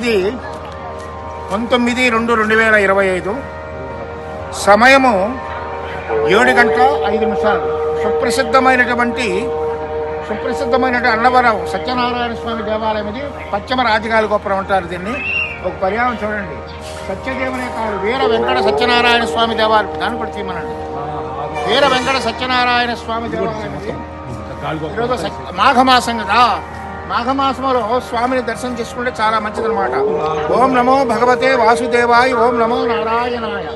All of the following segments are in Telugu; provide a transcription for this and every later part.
ఇది పంతొమ్మిది రెండు రెండు వేల ఇరవై ఐదు. సమయము ఏడు గంటల ఐదు నిమిషాలు. సుప్రసిద్ధమైనటువంటి సుప్రసిద్ధమైనటువంటి అన్నవరం సత్యనారాయణ స్వామి దేవాలయం ఇది. పశ్చిమ రాజగాలి గోపురం అంటారు దీన్ని. ఒక పర్యాయం చూడండి. సత్యదేవునే కాదు వీర వెంకట సత్యనారాయణ స్వామి దేవాలయం. దాన్ని కూడా తీయమనండి. వీర వెంకట సత్యనారాయణ స్వామి దేవాలయం ఇది. ఈరోజు మాఘమాసం కదా మాఘమాసంలో స్వామిని దర్శనం చేసుకుంటే చాలా మంచిదన్నమాట. ఓం నమో భగవతే వాసుదేవాయ ఓం నమో నారాయణాయ.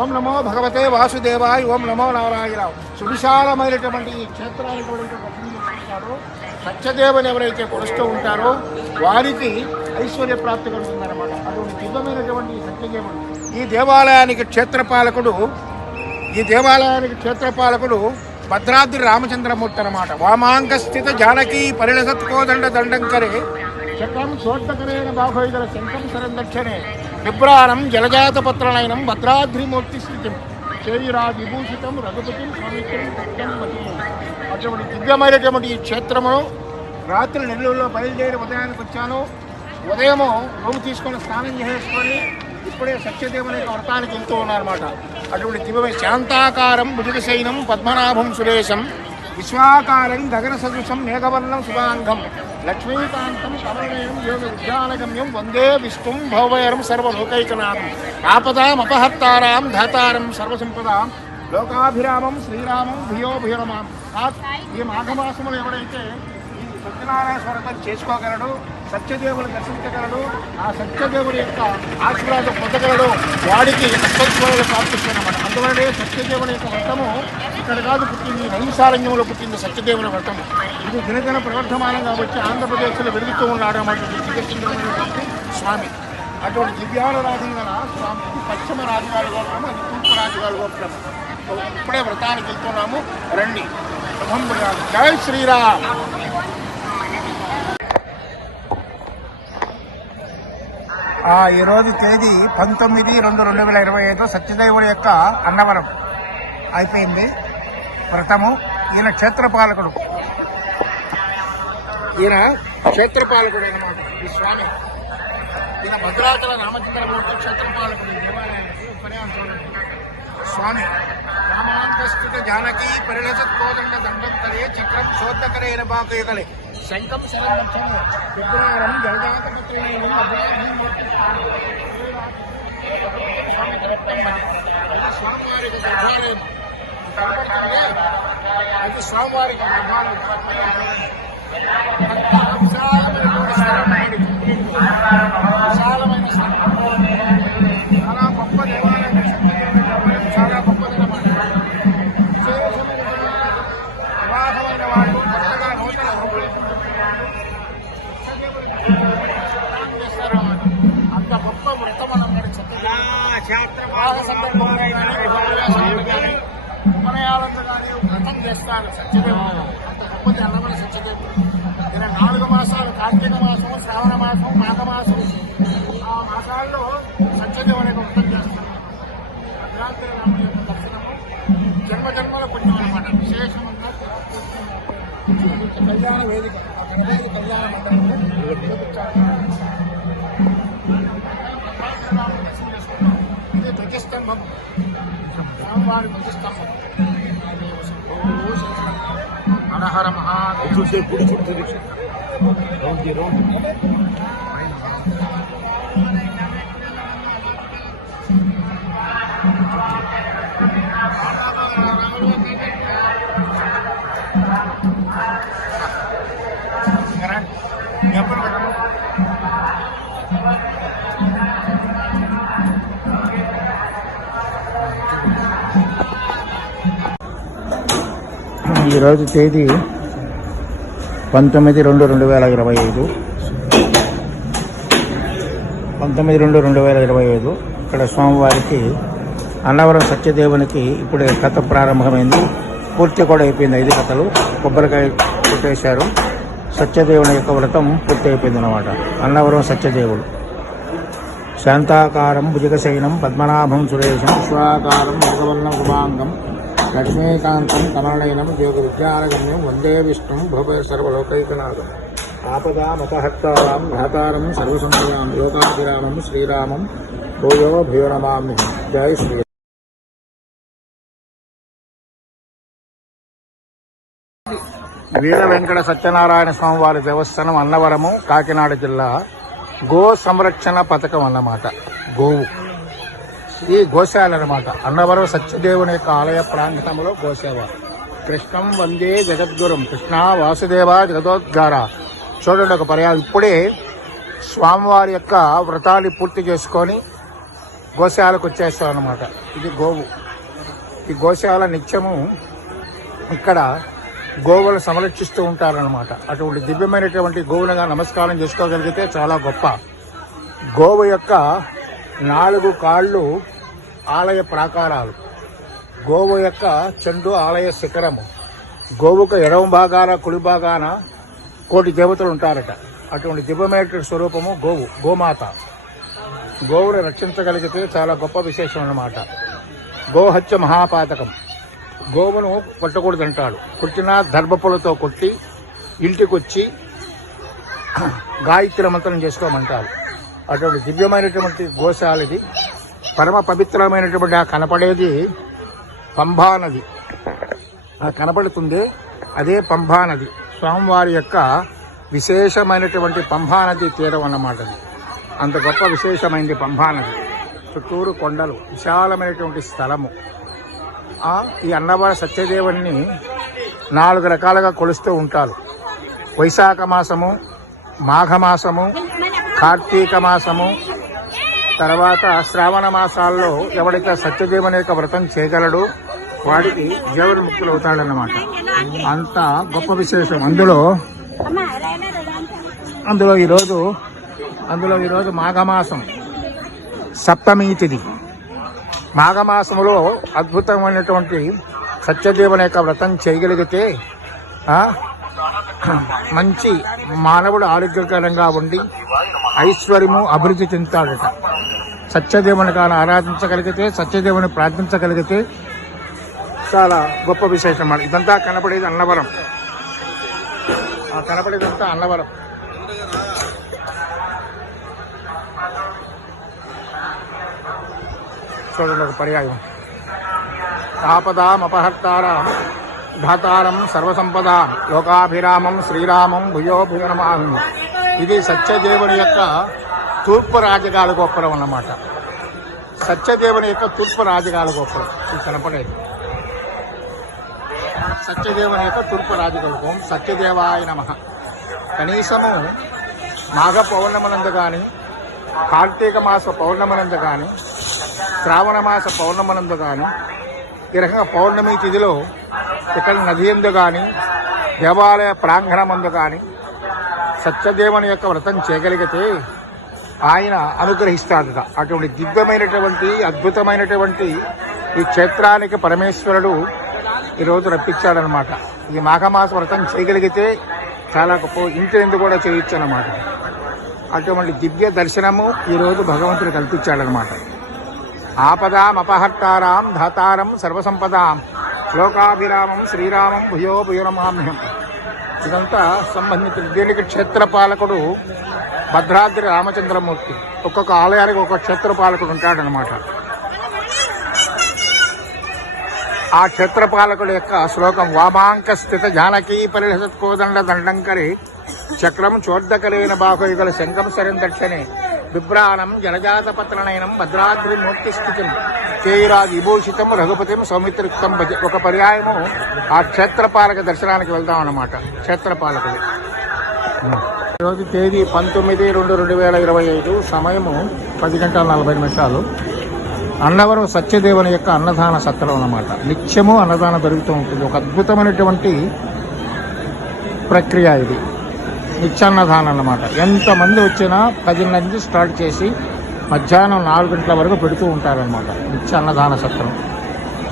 ఓం నమో భగవతే వాసుదేవాయ ఓం నమో నారాయణ. సువిశాలమైనటువంటి ఈ క్షేత్రాలు సత్యదేవుని ఎవరైతే కొలుస్తూ ఉంటారో వారికి ఐశ్వర్య ప్రాప్తి కలుగుతుందన్నమాట. అటువంటి దివ్యమైనటువంటి సత్యదేవుడు ఈ దేవాలయానికి క్షేత్రపాలకుడు ఈ దేవాలయానికి క్షేత్రపాలకుడు భద్రాద్రి రామచంద్రమూర్తి అనమాట వామాంక స్థిత జానకీ పరిణసత్కోదండ దండంకరే చక్రం చోట్టకరేణ బాహోయిదల శంఖం సరందక్షణే విభ్రాణం జలజాత పత్రనయనం భద్రాద్రిమూర్తి స్థితిం చేయురా విభూషితం రఘుపతిం అటువంటి దివ్యమైనటువంటి ఈ క్షేత్రమును రాత్రి నెల్లూరులో బయలుదేరి ఉదయానికి వచ్చాను. ఉదయము రూము తీసుకొని స్నానం చేసుకొని ఇప్పుడే సత్యదేవుని యొక్క వ్రతానికి వెళ్తూ ఉన్నారన్నమాట. అటువంటి దివ్యమైన శాంతాకారం భుజగశైనం పద్మనాభం సురేశం విశ్వాకారం గగన సదృశం మేఘవర్ణం శుభాంగం లక్ష్మీకాంతం కమలనయం యోగ విద్యానగమ్యం వందే విష్ణుం భవయరం సర్వలోకైకనాథం ఆపదామపహర్తారాం ధాతారం సర్వసంపదాం లోకాభిరామం శ్రీరామం భియో భియరమాం ఈ మాఘమాసములు ఎవరైతే సత్యనారాయణ స్వరతం చేసుకోగలడు సత్యదేవుని దర్శించగలడు ఆ సత్యదేవుడి యొక్క ఆశీర్వాదం పొందగలడు. వాడికి అత్యత్వాలు ప్రాప్తిస్తున్నమాట అందువల్లనే సత్యదేవుని యొక్క వ్రతము ఇక్కడ కాదు పుట్టింది నైమిసారణ్యంలో పుట్టింది సత్యదేవుని వ్రతము. ఇది దినదిన ప్రవర్ధమానం కాబట్టి ఆంధ్రప్రదేశ్లో వెలుగుతూ ఉన్నాడు అన్నమాట దివ్యసుందరమైనటువంటి స్వామి. అటువంటి దివ్యానురాధన గల స్వామి పశ్చిమ రాజగారి గోపురం అది తూర్పు రాజగారి గోపురం ఇప్పుడే వ్రతానికి వెళ్తున్నాము. రండి. శుభం జై శ్రీరామ్. ఈరోజు తేదీ పంతొమ్మిది రెండు రెండు వేల ఇరవై ఐదు సత్యదేవుడి యొక్క అన్నవరం. అయిపోయింది. వ్రతము. ఈయన క్షేత్రపాలకుడు. ఈయన క్షేత్రపాలకుడు అనమాట ఈ స్వామి. ఈయన భద్రాచల రామచంద్రమూర్తి క్షేత్రపాలకుడు. దేవాలయానికి పర్యాయం చూడండి స్వామి. రామాంతస్థిత జానకి పరిణసత్కోదండ దండంతరే చక్రం చోద్దకరే ఎనబాకు యుగలే శంఖం శరం దక్షిణ విగ్రహారం జలజాత పత్రేయం అభయామూర్తి స్వామి తిరుపతమ్మ. ఇది స్వామివారికి గర్భాలయం ఇది స్వామివారికి గర్భాలయం విశాలమైన స్థలం. చాలా గొప్ప దేవాలయం చాలా గొప్పదన్నమాట వివాహమైన వాళ్ళు వివాహ కానీ వ్రతం చేస్తారు సత్యదేవుడు అంత సత్యదేవుడు ఇలా నాలుగు మాసాలు కార్తీక మాసం శ్రావణ మాసం మాఘ మాసం ఆ మాసాల్లో సత్యదేవుని యొక్క వ్రతం చేస్తారు భద్రాద్రి రాముని యొక్క దర్శనము జన్మ జన్మల పుణ్యం అనమాట విశేషంగా కళ్యాణ వేదిక. కళ్యాణ మండపంలో ధ్వజస్తంభం స్వామివారి ధ్వజస్తంభం హరహర మహాదేవ గుడి చుట్టూ రౌండ్ రౌండ్ ఎప్పుడు ఈరోజు తేదీ పంతొమ్మిది రెండు రెండు వేల ఇరవై ఐదు. పంతొమ్మిది రెండు రెండు వేల ఇరవై ఐదు. ఇక్కడ స్వామివారికి అన్నవరం సత్యదేవునికి ఇప్పుడే కథ ప్రారంభమైంది. పూర్తి కూడా అయిపోయింది ఐదు కథలు. కొబ్బరికాయ కొట్టేశారు. సత్యదేవుని యొక్క వ్రతం పూర్తి అయిపోయింది అనమాట అన్నవరం సత్యదేవుడు. శాంతాకారం భుజగశయనం పద్మనాభం సురేశం విశ్వాకారం మృగవర్ణం శుభాంగం లక్ష్మీకాంతం కమలనయనం యోగ విద్యారగమ్యం వందే విష్ణుం భవ సర్వలోకైకనాథం. ఆపదామపహర్తారాం మహతారం సర్వసంపదాం లోకాభిరామం శ్రీరామం భూయో భూయో జై శ్రీ వీర వెంకట సత్యనారాయణ స్వామి వారి దేవస్థానం అన్నవరము కాకినాడ జిల్లా గో సంరక్షణ పథకం అన్నమాట. గోవు. ఈ గోశాల అన్నమాట. అన్నవరం సత్యదేవుని యొక్క ఆలయ ప్రాంగణంలో గోసేవ కృష్ణం వందే జగద్గురం. కృష్ణ వాసుదేవ జగదోద్గార. చూడండి ఒక పర్యాలు ఇప్పుడే స్వామివారి యొక్క వ్రతాలు పూర్తి చేసుకొని గోశాలకు వచ్చేస్తాం అనమాట ఇది గోవు. ఈ గోశాల నిత్యము ఇక్కడ గోవులను సంరక్షిస్తూ ఉంటారనమాట అటువంటి దివ్యమైనటువంటి గోవులుగా నమస్కారం చేసుకోగలిగితే చాలా గొప్ప. గోవు యొక్క నాలుగు కాళ్ళు ఆలయ ప్రాకారాలు. గోవు యొక్క చెండు ఆలయ శిఖరము. గోవుకు ఎడమ భాగాన కుడి భాగాన కోటి దేవతలు ఉంటారట. అటువంటి దివ్యమైనటువంటి స్వరూపము గోవు గోమాత. గోవును రక్షించగలిగితే చాలా గొప్ప విశేషం అన్నమాట. గోహత్య మహాపాతకం. గోవును కొట్టకూడదంటాడు కొట్టినా దర్భపులతో కొట్టి ఇంటికొచ్చి గాయత్రి మంత్రం చేసుకోమంటారు. అటువంటి దివ్యమైనటువంటి గోశాల ఇది పరమ పవిత్రమైనటువంటి ఆ కనపడేది పంభా నది. ఆ కనపడుతుంది అదే పంభా నది. స్వామివారి యొక్క విశేషమైనటువంటి పంభా నది తీరం అన్నమాట అంత గొప్ప విశేషమైనది పంభా నది. చుట్టూరు కొండలు విశాలమైనటువంటి స్థలము. ఈ అన్నవర సత్యదేవుని నాలుగు రకాలుగా కొలుస్తూ ఉంటారు. వైశాఖ మాసము మాఘమాసము కార్తీక మాసము తర్వాత శ్రావణ మాసాల్లో ఎవడైతే సత్యదేవుని యొక్క వ్రతం చేయగలడు వాడికి జీవన ముక్తులు అవుతాడనమాట అంత గొప్ప విశేషం. అందులో అందులో ఈరోజు అందులో ఈరోజు మాఘమాసం సప్తమి తిథి మాఘమాసములో అద్భుతమైనటువంటి సత్యదేవుని యొక్క వ్రతం చేయగలిగితే మంచి మానవుడు ఆరోగ్యకరంగా ఉండి ఐశ్వర్యము అభివృద్ధి చెందుతాడట. సత్యదేవుని కానీ ఆరాధించగలిగితే సత్యదేవుని ప్రార్థించగలిగితే చాలా గొప్ప విశేషం అన్నమాట. ఇదంతా కనపడేది అన్నవరం. ఆ కనపడేదంతా అన్నవరం. చూడండి ఒక పర్యాయం. ఆపదామపహర్తారం ధాతారం సర్వసంపద లోకాభిరామం శ్రీరామం భుయో భుజ ఇది సత్యదేవుని యొక్క తూర్పు రాజగాల గోపురం అన్నమాట. సత్యదేవుని యొక్క తూర్పు రాజగాల గోపురం. ఇది కనపడేది. సత్యదేవుని యొక్క తూర్పు రాజగాల గోపురం. సత్యదేవాయ నమ. కనీసము మాఘ పౌర్ణమనందు కానీ కార్తీక మాస పౌర్ణమనందు కానీ శ్రావణ మాస పౌర్ణమనందు కానీ ఈ రకంగా పౌర్ణమి తిథిలో ఇక్కడ నది ఎందు కానీ దేవాలయ ప్రాంగణమందు కానీ సత్యదేవుని యొక్క వ్రతం చేయగలిగితే ఆయన అనుగ్రహిస్తాడట. అటువంటి దివ్యమైనటువంటి అద్భుతమైనటువంటి ఈ క్షేత్రానికి పరమేశ్వరుడు ఈరోజు రప్పించాడనమాట ఈ మాఘమాస వ్రతం చేయగలిగితే చాలా గొప్ప ఇంటి కూడా చేయొచ్చు అనమాట అటువంటి దివ్య దర్శనము ఈరోజు భగవంతుడు కల్పించాడనమాట ఆపదాం అపహర్తారాం ధాతారం సర్వసంపదాం. లోకాభిరామం శ్రీరామం భుయో భుయనమామ్యం ఇదంతా సంబంధించిన దీనికి క్షేత్రపాలకుడు భద్రాద్రి రామచంద్రమూర్తి. ఒక్కొక్క ఆలయానికి ఒక్కొక్క క్షేత్రపాలకుడు ఉంటాడనమాట ఆ క్షేత్రపాలకుడు యొక్క శ్లోకం వామాంక స్థిత జానకీ పరిహసత్కోదండ దండంకరి చక్రం చోర్దకలేన బాహుయుగల శంఖం సరం బిభ్రాణం జలజాత పత్రనయనం భద్రాద్రి మూర్తి స్థితిని కేయురాజ్ విభూషితం రఘుపతిం సౌమిత్రిక్తం ఒక పర్యాయము ఆ క్షేత్రపాలక దర్శనానికి వెళ్దాం అన్నమాట. క్షేత్రపాలకుడు ఈరోజు తేదీ పంతొమ్మిది రెండు రెండు వేల ఇరవై ఐదు. సమయము పది గంటల నలభై నిమిషాలు. అన్నవరం సత్యదేవుని యొక్క అన్నదాన సత్రం అన్నమాట. నిత్యము అన్నదానం జరుగుతూ ఉంటుంది. ఒక అద్భుతమైనటువంటి ప్రక్రియ ఇది. నిత్యాన్నదానం అన్నమాట. ఎంతమంది వచ్చినా పది నుంచి స్టార్ట్ చేసి మధ్యాహ్నం నాలుగు గంటల వరకు పెడుతూ ఉంటారన్నమాట. నిత్యాన్నదాన సత్రం.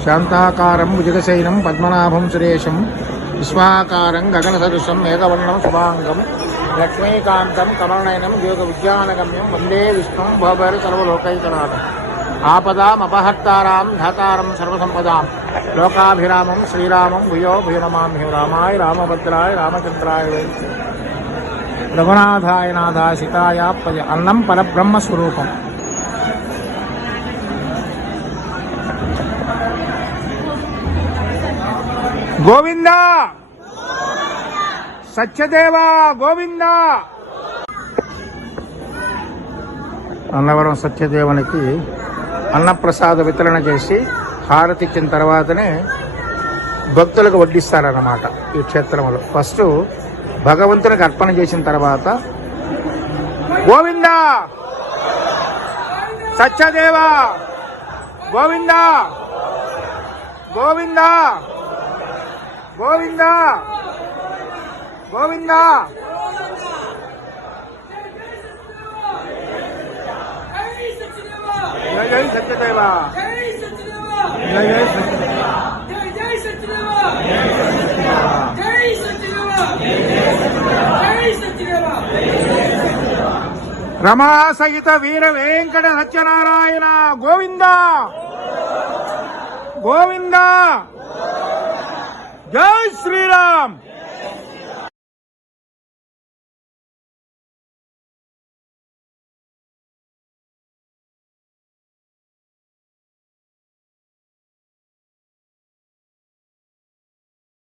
శాంతాకారం భుజగశైనం పద్మనాభం సురేశం విశ్వాకారం గగన సదృశం మేఘవర్ణం శుభాంగం లక్ష్మీకాంతం కమలనయనం యోగ విజ్ఞానగమ్యం వందే విష్ణుం భవభైర సర్వలోకైకనాథం ఆపదాం అపహర్తారాం ధాతారం సర్వసంపదాం. లోకాభిరామం శ్రీరామం భూయో భూయనమామ్యం రామాయ రామభద్రాయ రామచంద్రాయ. రఘునాథాయ నాథాయ సితాయ అన్నం పరబ్రహ్మ స్వరూపం. గోవింద! సత్యదేవ గోవింద! అన్నవరం సత్యదేవునికి అన్నప్రసాద వితరణ చేసి హారతి ఇచ్చిన తర్వాతనే భక్తులకు వడ్డిస్తారన్నమాట ఈ క్షేత్రంలో ఫస్ట్ భగవంతునికి అర్పణ చేసిన తర్వాత గోవింద! సత్యదేవ! గోవింద! గోవింద! గోవింద! గోవింద! జై జై సత్యదేవ! జై జై సత్య రమా సహిత వీర వెంకట సత్యనారాయణ గోవింద! గోవింద! జై శ్రీరామ్!